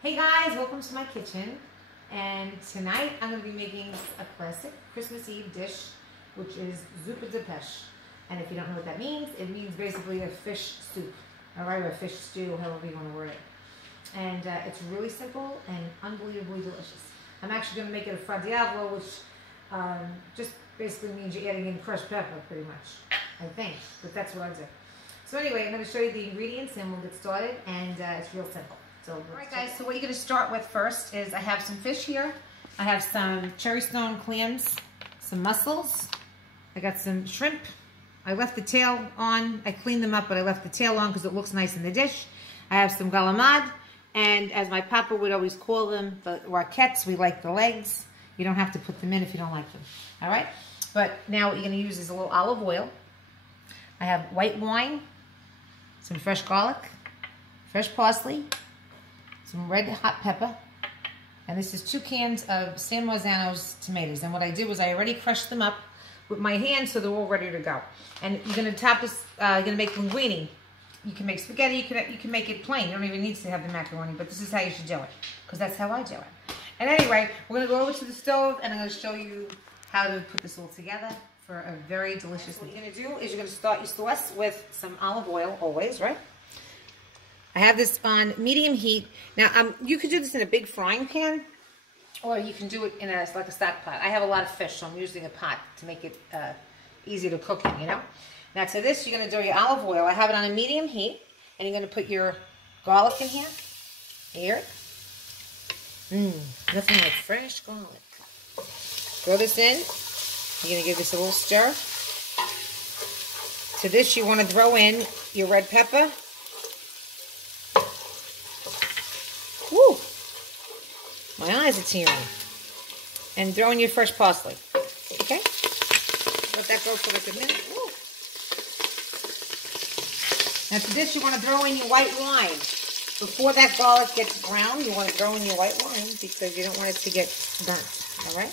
Hey guys, welcome to my kitchen. And tonight I'm going to be making a classic Christmas Eve dish, which is Zuppa de pesce. And if you don't know what that means, it means basically a fish soup, alright, or a fish stew, however you want to word it. And it's really simple and unbelievably delicious. I'm actually going to make it a fra diavolo, which just basically means you're adding in crushed pepper, pretty much, I think. But that's what I do. So anyway, I'm going to show you the ingredients and we'll get started. And it's real simple. Alright guys, so what you're going to start with first is I have some fish here. I have some cherry stone clams, some mussels. I got some shrimp. I left the tail on. I cleaned them up, but I left the tail on because it looks nice in the dish. I have some galamad, and as my papa would always call them, the roquettes. We like the legs. You don't have to put them in if you don't like them. Alright? But now what you're going to use is a little olive oil. I have white wine, some fresh garlic, fresh parsley, some red hot pepper, and this is 2 cans of San Marzano's tomatoes. And what I did was I already crushed them up with my hand so they're all ready to go. And you're going to top this, you're going to make linguine. You can make spaghetti, you can make it plain. You don't even need to have the macaroni, but this is how you should do it, because that's how I do it. And anyway, we're going to go over to the stove, and I'm going to show you how to put this all together for a very delicious meal. What you're going to do is you're going to start your sauce with some olive oil, always, right? I have this on medium heat. Now, you could do this in a big frying pan, or you can do it in like a stock pot. I have a lot of fish, so I'm using a pot to make it easy to cook in, you know? Now, to this, you're going to do your olive oil. I have it on a medium heat, and you're going to put your garlic in here. Here. Nothing like fresh garlic. Throw this in. You're going to give this a little stir. To this, you want to throw in your red pepper. Woo! My eyes are tearing. And throw in your fresh parsley. Okay? Let that go for like a minute. Woo! Now to this you want to throw in your white wine. Before that garlic gets brown, you want to throw in your white wine because you don't want it to get burnt. Alright?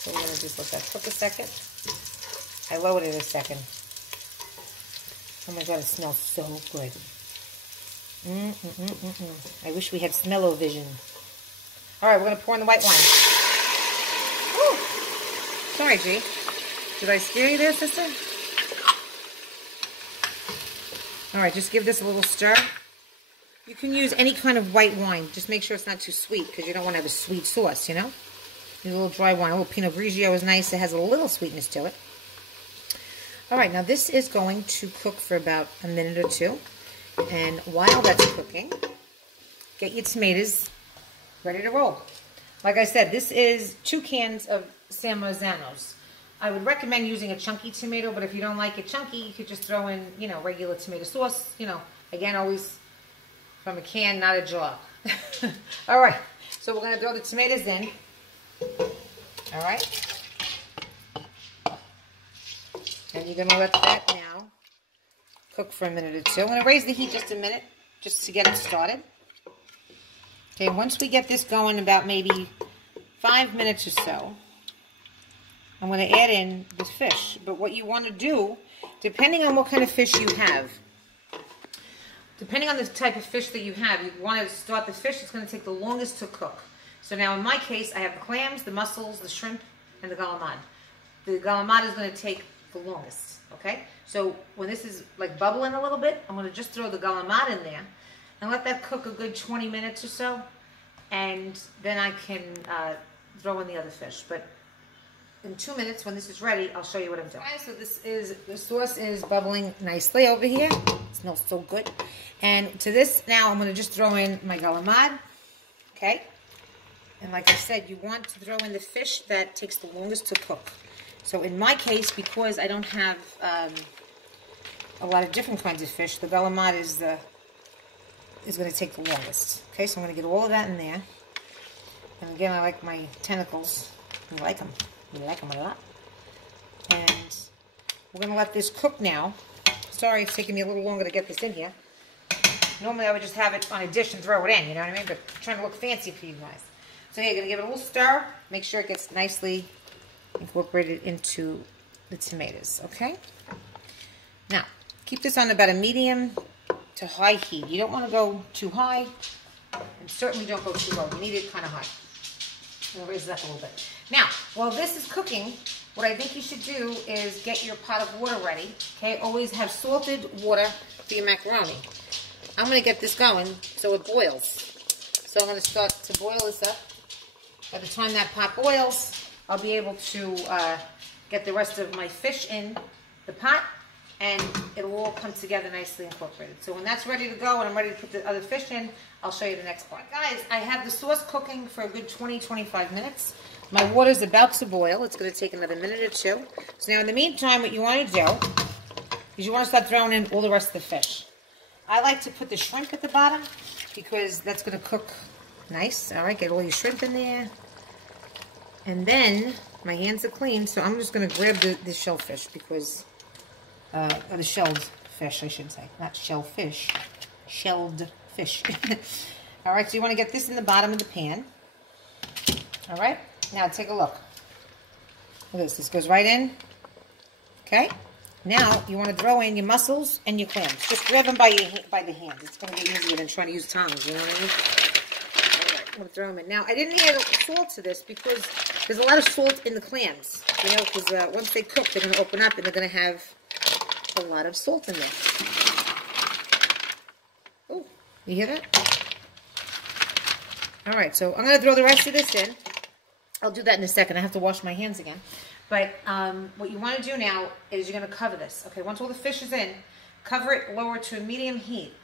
So we're going to just let that cook a second. I lowered it a second. Oh my god, it smells so good. I wish we had smell-o-vision. Alright, we're going to pour in the white wine. Woo! Sorry, G. Did I scare you there, sister? Alright, just give this a little stir. You can use any kind of white wine. Just make sure it's not too sweet, because you don't want to have a sweet sauce, you know? Use a little dry wine. A little Pinot Grigio is nice. It has a little sweetness to it. Alright, now this is going to cook for about a minute or two. And while that's cooking, get your tomatoes ready to roll. Like I said, this is 2 cans of San Marzano's. I would recommend using a chunky tomato, but if you don't like it chunky, you could just throw in, you know, regular tomato sauce. You know, again, always from a can, not a jar. All right, so we're going to throw the tomatoes in. All right. And you're going to let that now cook for a minute or two. I'm going to raise the heat just a minute, just to get it started. Okay, once we get this going about maybe 5 minutes or so, I'm going to add in the fish. But what you want to do, depending on what kind of fish you have, depending on the type of fish that you have, you want to start the fish. It's going to take the longest to cook. So now in my case, I have the clams, the mussels, the shrimp, and the galamad. The galamad is going to take the longest, okay? So when this is like bubbling a little bit, I'm going to just throw the galamad in there and let that cook a good 20 minutes or so, and then I can throw in the other fish. But in 2 minutes, when this is ready, I'll show you what I'm doing. Okay, so the sauce is bubbling nicely over here. It smells so good. And to this now, I'm going to just throw in my galamad, okay? And like I said, you want to throw in the fish that takes the longest to cook. So in my case, because I don't have a lot of different kinds of fish, the galamad is going to take the longest. Okay, so I'm going to get all of that in there. And again, I like my tentacles. You like them. You like them a lot. And we're going to let this cook now. Sorry, it's taking me a little longer to get this in here. Normally, I would just have it on a dish and throw it in, you know what I mean? But I'm trying to look fancy for you guys. So you're going to give it a little stir. Make sure it gets nicely incorporated into the tomatoes, okay? Now, keep this on about a medium to high heat. You don't want to go too high And certainly don't go too low. You need it kind of high. I'm gonna raise it up a little bit. Now, while this is cooking, what I think you should do is get your pot of water ready. Okay, always have salted water for your macaroni. I'm gonna get this going so it boils. So I'm gonna start to boil this up. By the time that pot boils, I'll be able to get the rest of my fish in the pot, and it'll all come together nicely incorporated. So when that's ready to go and I'm ready to put the other fish in, I'll show you the next part. Guys, I have the sauce cooking for a good 20-25 minutes. My water's about to boil. It's going to take another minute or two. So now in the meantime, what you want to do is you want to start throwing in all the rest of the fish. I like to put the shrimp at the bottom because that's going to cook nice. All right, get all your shrimp in there. And then, my hands are clean, so I'm just going to grab the shellfish because, or the shelled fish, I should say. Not shellfish, shelled fish. All right, so you want to get this in the bottom of the pan. All right, now take a look. Look at this. This goes right in. Okay. Now you want to throw in your mussels and your clams. Just grab them by the hand. It's going to be easier than trying to use tongs. You know what I mean? All right, I'm going to throw them in. Now I didn't add salt to this because there's a lot of salt in the clams. You know, because once they cook, they're going to open up and they're going to have a lot of salt in there. Oh, you hear that? All right, so I'm going to throw the rest of this in. I'll do that in a second. I have to wash my hands again. But what you want to do now is you're going to cover this. Okay, once all the fish is in, cover it, lower it to a medium heat.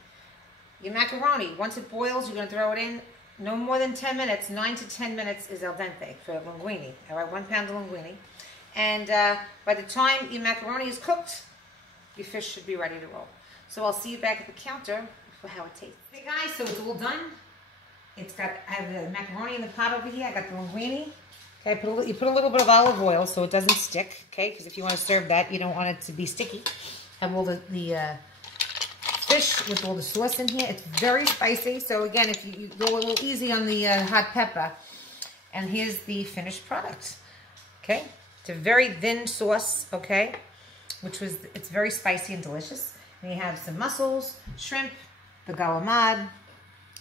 Your macaroni, once it boils, you're going to throw it in. No more than 10 minutes. 9 to 10 minutes is al dente for linguine. All right, 1 pound of linguine. And by the time your macaroni is cooked, your fish should be ready to roll. So I'll see you back at the counter for how it tastes. Hey guys, so it's all done. I have the macaroni in the pot over here. I got the linguine. Okay, you put a little bit of olive oil so it doesn't stick, okay? Because if you want to serve that, you don't want it to be sticky. Have all the fish with all the sauce in here. It's very spicy, so again, if you go a little easy on the hot pepper. And here's the finished product, okay? It's a very thin sauce, okay? It's very spicy and delicious. And you have some mussels, shrimp, the galamad,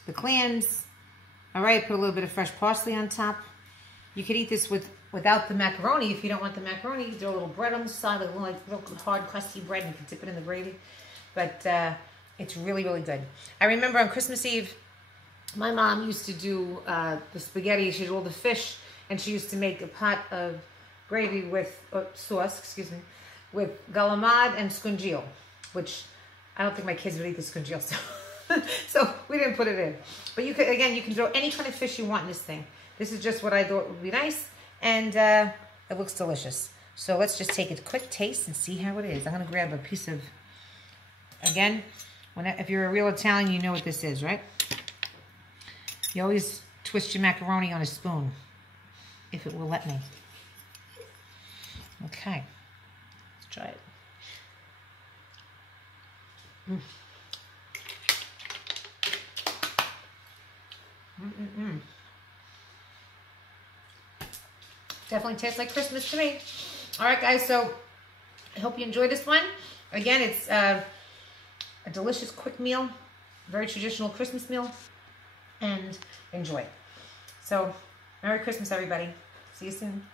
the clams. All right, put a little bit of fresh parsley on top. You could eat this without the macaroni. If you don't want the macaroni, you can throw a little bread on the side, like real hard, crusty bread, and you can dip it in the gravy. But it's really, really good. I remember on Christmas Eve, my mom used to do the spaghetti. She did all the fish, and she used to make a pot of gravy with sauce, excuse me, with galamad and scungio, which I don't think my kids would eat the scungio, so we didn't put it in. But you can throw any kind of fish you want in this thing. This is just what I thought would be nice, and it looks delicious. So let's just take a quick taste and see how it is. I'm going to grab a piece of, again, if you're a real Italian, you know what this is, right? You always twist your macaroni on a spoon, if it will let me. Okay, let's try it. Definitely tastes like Christmas to me. All right, guys, so I hope you enjoyed this one. Again, it's a delicious, quick meal, very traditional Christmas meal, and enjoy. So, Merry Christmas, everybody. See you soon.